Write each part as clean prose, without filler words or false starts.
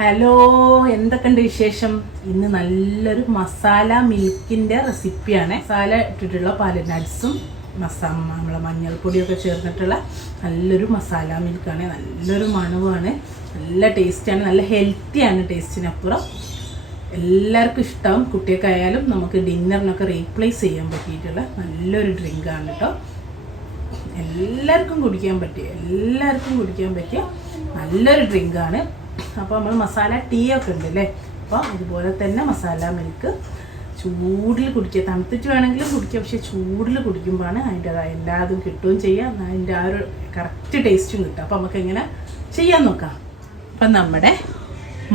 Hello, എന്തൊക്കെയുണ്ട് വിശേഷം? ഇന്ന് നല്ലൊരു മസാല മിൽക്കിൻ്റെ റെസിപ്പിയാണ്. മസാല ഇട്ടിട്ടുള്ള പാല് നട്ട്സും നമ്മളെ മഞ്ഞൾപ്പൊടിയൊക്കെ ചേർന്നിട്ടുള്ള നല്ലൊരു മസാല മിൽക്കാണ്. നല്ലൊരു മണവുമാണ്, നല്ല ടേസ്റ്റാണ്, നല്ല ഹെൽത്തിയാണ്. ടേസ്റ്റിനപ്പുറം എല്ലാവർക്കും ഇഷ്ടമാവും. കുട്ടികൾക്കായാലും നമുക്ക് ഡിന്നറിനൊക്കെ റീപ്ലേസ് ചെയ്യാൻ പറ്റിയിട്ടുള്ള നല്ലൊരു ഡ്രിങ്കാണ് കേട്ടോ. എല്ലാവർക്കും കുടിക്കാൻ പറ്റിയ നല്ലൊരു ഡ്രിങ്കാണ്. അപ്പോൾ നമ്മൾ മസാല ടീ ഒക്കെ ഉണ്ടല്ലേ, അപ്പോൾ അതുപോലെ തന്നെ മസാല മിൽക്ക് ചൂടിൽ കുടിക്കുക. തണുത്തിട്ട് വേണമെങ്കിലും കുടിക്കുക, പക്ഷേ ചൂടിൽ കുടിക്കുമ്പോഴാണ് അതിൻ്റെതായ എല്ലാതും കിട്ടുകയും ചെയ്യാം, അതിൻ്റെ ആ ഒരു കറക്റ്റ് ടേസ്റ്റും കിട്ടുക. അപ്പോൾ നമുക്ക് എങ്ങനെ ചെയ്യാൻ നോക്കാം. അപ്പം നമ്മുടെ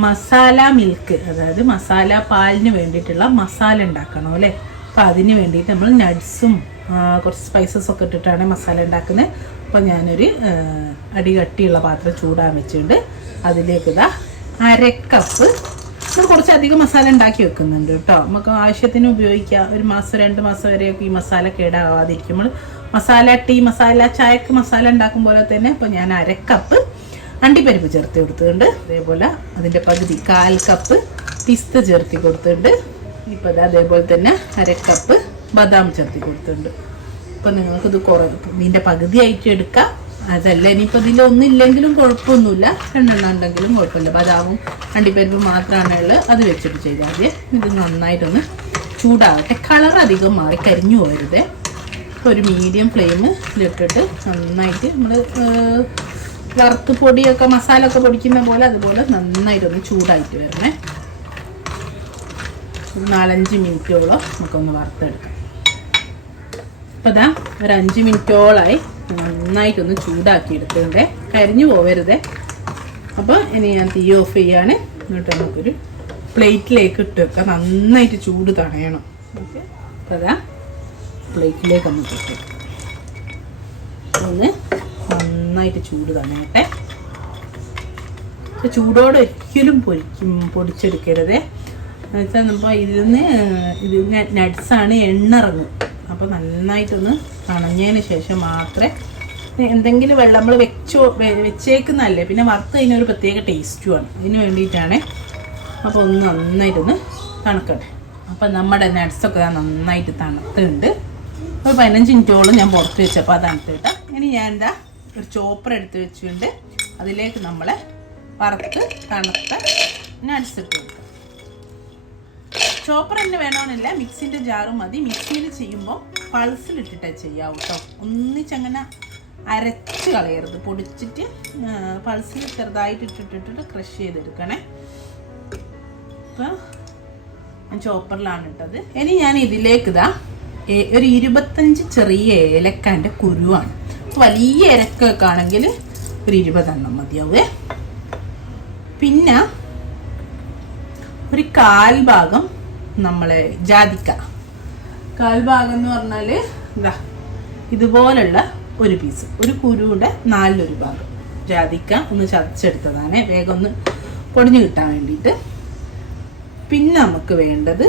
മസാല മിൽക്ക്, അതായത് മസാല പാലിന് വേണ്ടിയിട്ടുള്ള മസാല ഉണ്ടാക്കണം അല്ലേ. അപ്പോൾ അതിന് വേണ്ടിയിട്ട് നമ്മൾ നട്ട്സും കുറച്ച് സ്പൈസസ് ഒക്കെ ഇട്ടിട്ടാണ് മസാല ഉണ്ടാക്കുന്നത്. അപ്പോൾ ഞാനൊരു അടികട്ടിയുള്ള പാത്രം ചൂടാൻ വെച്ചിട്ടുണ്ട്. അതിലേക്ക് ഇതാ 1/2 കപ്പ്. നമ്മൾ കുറച്ചധികം മസാല ഉണ്ടാക്കി വെക്കുന്നുണ്ട് കേട്ടോ. നമുക്ക് ആവശ്യത്തിന് ഉപയോഗിക്കാം. 1 മാസം 2 മാസം വരെയൊക്കെ ഈ മസാല കേടാവാതിരിക്കും. നമ്മൾ മസാല ടീ, മസാല ചായക്ക് മസാല ഉണ്ടാക്കും പോലെ തന്നെ. അപ്പോൾ ഞാൻ 1/2 കപ്പ് അണ്ടിപ്പരിപ്പ് ചേർത്ത് കൊടുത്തിട്ടുണ്ട്. അതേപോലെ അതിൻ്റെ പകുതി 1/4 കപ്പ് പിസ്ത ചേർത്തി കൊടുത്തിട്ടുണ്ട്. ഇപ്പോൾ അതേപോലെ തന്നെ 1/2 കപ്പ് ബദാം ചേർത്തി കൊടുത്തിട്ടുണ്ട്. ഇപ്പം നിങ്ങൾക്കിത് ഇതിൻ്റെ പകുതിയായിട്ട് എടുക്കാം. അതല്ല ഇനിയിപ്പോൾ ഇതിലൊന്നില്ലെങ്കിലും കുഴപ്പമൊന്നുമില്ല, 2 ഉണ്ടെങ്കിലും കുഴപ്പമില്ല. ബദാമും അണ്ടിപ്പരിപ്പും മാത്രമാണ് ഉള്ളത്, അത് വെച്ചിട്ട് ചെയ്താൽ മതി. ഇത് നന്നായിട്ടൊന്ന് ചൂടാവട്ടെ, കളർ അധികം മാറി കരിഞ്ഞു പോകരുത്. ഇപ്പോൾ ഒരു മീഡിയം ഫ്ലെയിമിലിട്ടിട്ട് നന്നായിട്ട് നമ്മൾ വറുത്ത് പൊടിയൊക്കെ മസാല ഒക്കെ പൊടിക്കുന്ന പോലെ അതുപോലെ നന്നായിട്ടൊന്ന് ചൂടായിട്ട് വരണേ. 4-5 മിനിറ്റോളം നമുക്കൊന്ന് വറുത്തെടുക്കാം. അപ്പോൾ ഇതാ ഒരു 5 മിനിറ്റോളായി നന്നായിട്ടൊന്ന് ചൂടാക്കി എടുത്തിട്ടുണ്ട്, കരിഞ്ഞു പോവരുതേ. അപ്പോൾ ഇനി ഞാൻ തീ ഓഫ് ചെയ്യാണ്. എന്നിട്ട് നമുക്കൊരു പ്ലേറ്റിലേക്ക് ഇട്ട് വെക്കാം. നന്നായിട്ട് ചൂട് തണയണം. ഓക്കെ, അപ്പോൾ അതാ പ്ലേറ്റിലേക്ക് നമുക്ക് ഇട്ട് ഒന്ന് നന്നായിട്ട് ചൂട് തണയട്ടെ. ചൂടോടെ ഒരിക്കലും പൊടിച്ചെടുക്കരുതേ. എന്നുവെച്ചാൽ നമ്മൾ ഇത് നട്ട്സാണ്, എണ്ണ ഇറങ്ങും. അപ്പോൾ നന്നായിട്ടൊന്ന് തണഞ്ഞതിന് ശേഷം മാത്രമേ എന്തെങ്കിലും വെള്ളം നമ്മൾ വെച്ചേക്കുന്നതല്ലേ, പിന്നെ വറുത്ത് അതിനൊരു പ്രത്യേക ടേസ്റ്റുമാണ്, അതിന് വേണ്ടിയിട്ടാണ്. അപ്പോൾ ഒന്ന് നന്നായിട്ടൊന്ന് തണുക്കട്ടെ. അപ്പോൾ നമ്മുടെ നട്ട്സൊക്കെ നന്നായിട്ട് തണുത്തുണ്ട്. ഒരു 15 മിനിറ്റോളം ഞാൻ പുറത്ത് വെച്ചപ്പോൾ അത് തണുത്തിട്ട് ഇനി ഞാൻ എന്താ ഒരു ചോപ്പർ എടുത്ത് വെച്ചിട്ടുണ്ട്. അതിലേക്ക് നമ്മളെ വറുത്ത് തണുത്ത നട്ട്സ് ഇട്ട് കൊടുക്കാം. ചോപ്പർ തന്നെ വേണമെന്നില്ല, മിക്സിൻ്റെ ജാറും മതി. മിക്സിയിൽ ചെയ്യുമ്പോൾ പൾസിലിട്ടിട്ടേ ചെയ്യാവൂ കേട്ടോ. ഒന്നിച്ചങ്ങനെ അരച്ച് കളയരുത്, പൊടിച്ചിട്ട് പൾസിൽ ചെറുതായിട്ട് ഇട്ടിട്ടിട്ട് ക്രഷ് ചെയ്തെടുക്കണേ. അപ്പോൾ ഞാൻ ചോപ്പറിലാണ് ഇട്ടത്. ഇനി ഞാൻ ഇതിലേക്ക് ഇതാ ഒരു 25 ചെറിയ ഏലക്കാൻ്റെ കുരുവാണ്. വലിയ ഏലക്കൊക്കെ ആണെങ്കിൽ ഒരു 20 എണ്ണം മതിയാവേ. പിന്നെ ഒരു 1/4 ഭാഗം നമ്മളെ ജാതിക്ക, 1/4 ഭാഗം എന്ന് പറഞ്ഞാൽ ഇതാ ഇതുപോലുള്ള ഒരു പീസ്, ഒരു കുരുവിൻ്റെ 4/1 ഭാഗം ജാതിക്ക ഒന്ന് ചതച്ചെടുത്തതാണ്, വേഗം ഒന്ന് പൊടിഞ്ഞു കിട്ടാൻ വേണ്ടിയിട്ട്. പിന്നെ നമുക്ക് വേണ്ടത്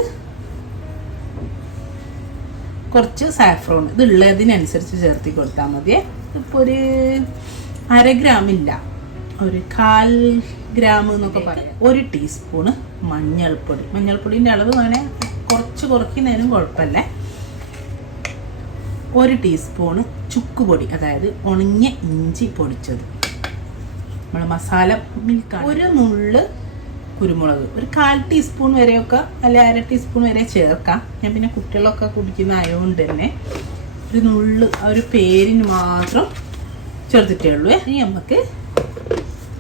കുറച്ച് സാഫ്രോൺ. ഇത് ഉള്ളതിനനുസരിച്ച് ചേർത്തി കൊടുത്താൽ മതിയേ. ഇപ്പോൾ ഒരു 1/2 ഗ്രാമില്ല, ഒരു 1/4 ഗ്രാം എന്നൊക്കെ പറയാം. 1 ടീസ്പൂണ് മഞ്ഞൾപ്പൊടിൻ്റെ അളവ് വേണേൽ കുറയ്ക്കുന്നതിനും കുഴപ്പമില്ല. 1 ടീസ്പൂണ് ചുക്കുപൊടി, അതായത് ഉണങ്ങിയ ഇഞ്ചി പൊടിച്ചത്. നമ്മൾ മസാല മിൽക്കാണ്. 1 നുള്ള് കുരുമുളക്, ഒരു 1/4 ടീസ്പൂൺ വരെയൊക്കെ അല്ലെ 1/2 ടീസ്പൂൺ വരെ ചേർക്കാം. ഞാൻ പിന്നെ കുട്ടികളൊക്കെ കുടിക്കുന്ന ആയതുകൊണ്ട് തന്നെ ഒരു നുള്ള് ഒരു പേരിന് മാത്രം ചേർത്തിട്ടേ ഉള്ളൂ. ഇനി നമുക്ക്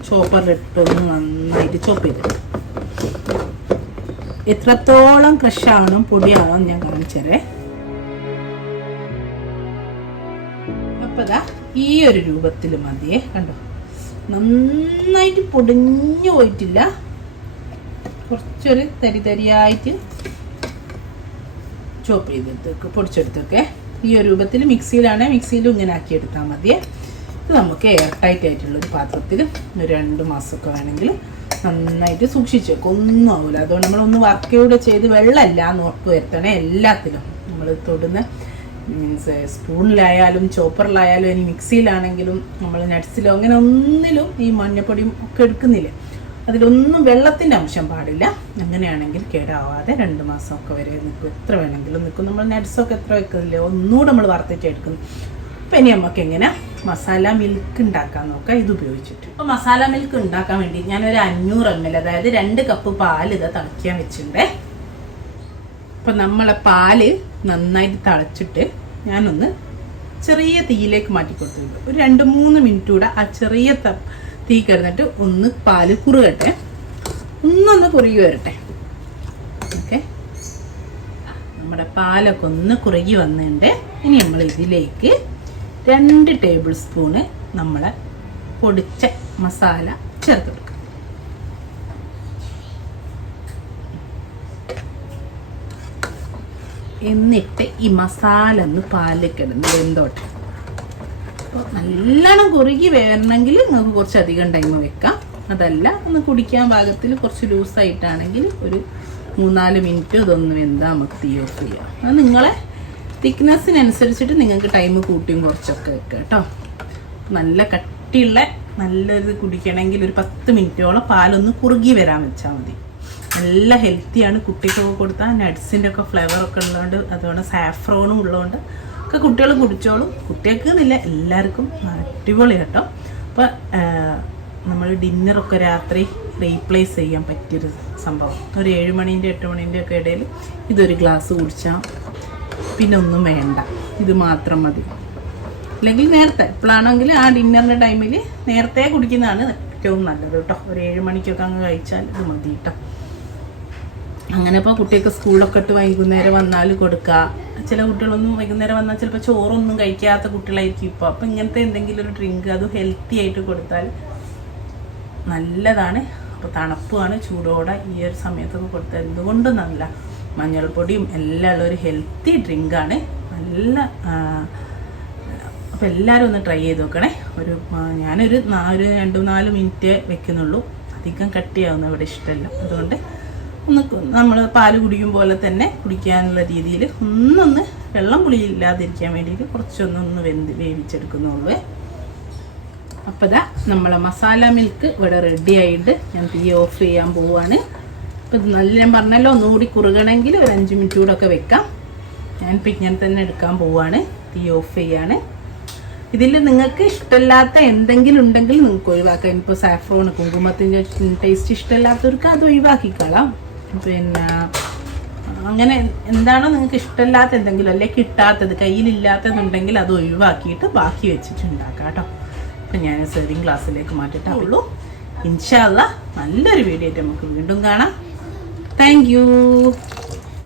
ചോപ്പറിലിട്ടൊന്ന് നന്നായിട്ട് ചോപ്പ് ചെയ്ത് എത്രത്തോളം ക്രഷാണോ പൊടിയാണോ ഞാൻ കാണിച്ചേരേ. അപ്പോൾ ഇതാ ഈ ഒരു രൂപത്തിൽ മതിയേ, കണ്ടോ. നന്നായിട്ട് പൊടിഞ്ഞു പോയിട്ടില്ല, കുറച്ചൊരു തരിയായിട്ട് ചോപ്പ് ചെയ്തെടുത്തേക്ക് പൊടിച്ചെടുത്തേക്കെ. ഈ ഒരു രൂപത്തിൽ മിക്സിയിലാണ്, മിക്സിയിലും ഇങ്ങനെ ആക്കിയെടുത്താൽ മതിയേ. ഇത് നമുക്ക് എയർ ടൈറ്റ് ആയിട്ടുള്ളൊരു പാത്രത്തിൽ ഒരു 2 മാസമൊക്കെ വേണമെങ്കിൽ നന്നായിട്ട് സൂക്ഷിച്ച് വെക്കും, ഒന്നും ആവില്ല. അതുകൊണ്ട് നമ്മളൊന്ന് വർക്ക് ചെയ്ത് വെള്ളമല്ല എന്ന് ഉറപ്പ് വരുത്തണേ. എല്ലാത്തിലും നമ്മൾ തൊടുന്ന മീൻസ് സ്പൂണിലായാലും ചോപ്പറിലായാലും ഇനി മിക്സിയിലാണെങ്കിലും നമ്മൾ നട്ട്സിലോ അങ്ങനെ ഒന്നിലും ഈ മഞ്ഞപ്പൊടിയും ഒക്കെ എടുക്കുന്നില്ല. അതിലൊന്നും വെള്ളത്തിൻ്റെ അംശം പാടില്ല. അങ്ങനെയാണെങ്കിൽ കേടാവാതെ 2 മാസമൊക്കെ വരെ നിൽക്കും. എത്ര വേണമെങ്കിലും നിൽക്കും. നമ്മൾ നട്ട്സൊക്കെ എത്ര വെക്കുന്നില്ലേ, ഒന്നുകൂടെ നമ്മൾ വറുത്തിട്ട് എടുക്കുന്നു. അപ്പം ഇനി നമുക്ക് എങ്ങനെ മസാല മിൽക്ക് ഉണ്ടാക്കാൻ നോക്കാം ഇത് ഉപയോഗിച്ചിട്ട്. അപ്പോൾ മസാല മിൽക്ക് ഉണ്ടാക്കാൻ വേണ്ടി ഞാനൊരു 500 ml, അതായത് 2 കപ്പ് പാൽ ഇത് തിളയ്ക്കാൻ വെച്ചിട്ടുണ്ടേ. അപ്പം നമ്മളെ പാല് നന്നായിട്ട് തിളച്ചിട്ട് ഞാനൊന്ന് ചെറിയ തീയിലേക്ക് മാറ്റി കൊടുത്തിട്ടുണ്ട്. ഒരു 2-3 മിനിറ്റ് കൂടെ ആ ചെറിയ തീ കിടന്നിട്ട് ഒന്ന് പാല് കുറുകട്ടെ, ഒന്നൊന്ന് കുറുകി വരട്ടെ. ഓക്കെ, നമ്മുടെ പാലൊക്കെ ഒന്ന് കുറുകി വന്നിട്ടുണ്ട്. ഇനി നമ്മൾ ഇതിലേക്ക് 2 ടേബിൾ സ്പൂണ് നമ്മളെ പൊടിച്ച മസാല ചേർത്ത് കൊടുക്കാം. എന്നിട്ട് ഈ മസാല ഒന്ന് പാലിൽ കിടന്ന് വെന്തോട്ടെ. അപ്പോൾ നല്ലോണം കുറുകി വരണമെങ്കിൽ നമുക്ക് കുറച്ചധികം ടൈം വെക്കാം. അതല്ല ഒന്ന് കുടിക്കാൻ പാകത്തിൽ കുറച്ച് ലൂസായിട്ടാണെങ്കിൽ ഒരു 3-4 മിനിറ്റ് ഇതൊന്ന് വെന്താൽ നമുക്ക് തീ ഓഫ് ചെയ്യാം. അത് നിങ്ങളെ തിക്നെസ്സിനനുസരിച്ചിട്ട് നിങ്ങൾക്ക് ടൈം കൂട്ടിയും കുറച്ചൊക്കെ വെക്കുക കേട്ടോ. നല്ല കട്ടിയുള്ള നല്ലത് കുടിക്കണമെങ്കിൽ ഒരു 10 മിനിറ്റോളം പാലൊന്ന് കുറുകി വരാൻ വെച്ചാൽ മതി. നല്ല ഹെൽത്തിയാണ്. കുട്ടിക്കൊക്കെ കൊടുത്താൽ നട്ട്സിൻ്റെ ഒക്കെ ഫ്ലേവറൊക്കെ ഉള്ളതുകൊണ്ട്, അതുകൊണ്ട് സാഫ്രോണും ഉള്ളതുകൊണ്ട് ഒക്കെ കുട്ടികൾ കുടിച്ചോളും. കുട്ടികൾക്ക് എന്നില്ല, എല്ലാവർക്കും അടിപൊളി കേട്ടോ. അപ്പോൾ നമ്മൾ ഡിന്നറൊക്കെ രാത്രി റീപ്ലേസ് ചെയ്യാൻ പറ്റിയൊരു സംഭവം. ഒരു 7 മണീൻ്റെ 8 മണീൻ്റെ ഒക്കെ ഇടയിൽ ഇതൊരു ഗ്ലാസ് കുടിച്ചാൽ പിന്നെ ഒന്നും വേണ്ട, ഇത് മാത്രം മതി. അല്ലെങ്കിൽ നേരത്തെ ഇപ്പോഴാണെങ്കിൽ ആ ഡിന്നറിൻ്റെ ടൈമിൽ നേരത്തെ കുടിക്കുന്നതാണ് ഏറ്റവും നല്ലത് കേട്ടോ. ഒരു 7 മണിക്കൊക്കെ അങ്ങ് കഴിച്ചാൽ ഇത് മതി കേട്ടോ. അങ്ങനെ ഇപ്പോൾ കുട്ടിയൊക്കെ സ്കൂളിലൊക്കെ ഇട്ട് വൈകുന്നേരം വന്നാൽ കൊടുക്കുക. ചില കുട്ടികളൊന്നും വൈകുന്നേരം വന്നാൽ ചിലപ്പോൾ ചോറൊന്നും കഴിക്കാത്ത കുട്ടികളായിരിക്കും ഇപ്പോൾ. അപ്പോൾ ഇങ്ങനത്തെ എന്തെങ്കിലും ഒരു ഡ്രിങ്ക് അത് ഹെൽത്തി ആയിട്ട് കൊടുത്താൽ നല്ലതാണ്. അപ്പോൾ തണുപ്പുമാണ്, ചൂടോടെ ഈ ഒരു സമയത്തൊക്കെ കൊടുത്താൽ എന്തുകൊണ്ടും നല്ല മഞ്ഞൾപ്പൊടിയും എല്ലാം ഉള്ള ഒരു ഹെൽത്തി ഡ്രിങ്കാണ്. നല്ല അപ്പോൾ എല്ലാവരും ഒന്ന് ട്രൈ ചെയ്ത് നോക്കണേ. ഞാനൊരു 2-4 മിനിറ്റ് വെക്കുന്നുള്ളൂ. അധികം കട്ടിയാവുന്ന ഇവിടെ ഇഷ്ടമല്ല. അതുകൊണ്ട് ഒന്ന് നമ്മൾ പാല് കുടിക്കും പോലെ തന്നെ കുടിക്കാനുള്ള രീതിയിൽ ഒന്നൊന്ന് വെള്ളം പുളിയില്ലാതിരിക്കാൻ വേണ്ടിയിട്ട് കുറച്ചൊന്നൊന്ന് വേവിച്ചെടുക്കുന്നുള്ളൂ. അപ്പോൾ ഇതാ നമ്മളെ മസാല മിൽക്ക് ഇവിടെ റെഡി ആയിട്ട് ഞാൻ തീ ഓഫ് ചെയ്യാൻ പോവുകയാണ്. അപ്പോൾ ഇത് നല്ല, ഞാൻ പറഞ്ഞല്ലോ ഒന്നുകൂടി കുറുകണമെങ്കിൽ ഒരു 5 മിനിറ്റ് കൂടെ ഒക്കെ വെക്കാം. ഞാനിപ്പോൾ ഇങ്ങനെ തന്നെ എടുക്കാൻ പോവുകയാണ്. തീ ഓഫ് ചെയ്യാണ്. ഇതിൽ നിങ്ങൾക്ക് ഇഷ്ടമില്ലാത്ത എന്തെങ്കിലും ഉണ്ടെങ്കിൽ നിങ്ങൾക്ക് ഒഴിവാക്കാം. ഇപ്പോൾ സാഫ്രോൺ കുങ്കുമത്തിൻ്റെ ടേസ്റ്റ് ഇഷ്ടമില്ലാത്തവർക്ക് അത് ഒഴിവാക്കിക്കളാം. പിന്നെ അങ്ങനെ എന്താണോ നിങ്ങൾക്ക് ഇഷ്ടമില്ലാത്ത എന്തെങ്കിലും അല്ലെങ്കിൽ കിട്ടാത്തത് കയ്യിലില്ലാത്തതുണ്ടെങ്കിൽ അത് ഒഴിവാക്കിയിട്ട് ബാക്കി വെച്ചിട്ടുണ്ടാക്കാം കേട്ടോ. അപ്പം ഞാൻ സെർവിങ് ഗ്ലാസ്സിലേക്ക് മാറ്റിയിട്ടേ ഉള്ളൂ. ഇൻഷാ അല്ലാഹ് നല്ലൊരു വീഡിയോ ആയിട്ട് നമുക്ക് വീണ്ടും കാണാം. Thank you.